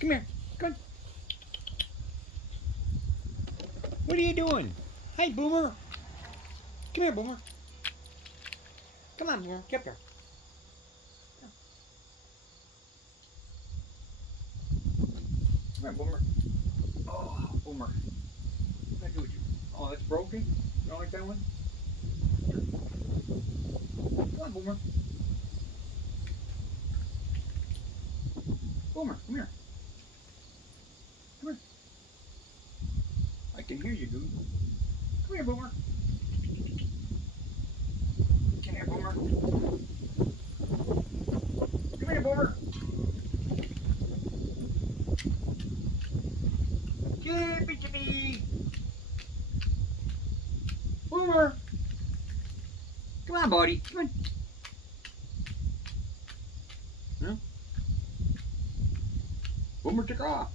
Come here. Come on. What are you doing? Hi, Boomer. Come here, Boomer. Come on, Boomer. Get up here. Come here, Boomer. Oh, Boomer. What did I do with you? Oh, that's broken? You don't like that one? Come on, Boomer. Boomer, come here. Come here. I can hear you, dude. Come here, Boomer. Come here, Boomer. Come here, Boomer. Chippy, chippy. Boomer. Come on, buddy. Come on. No? Boomer took off.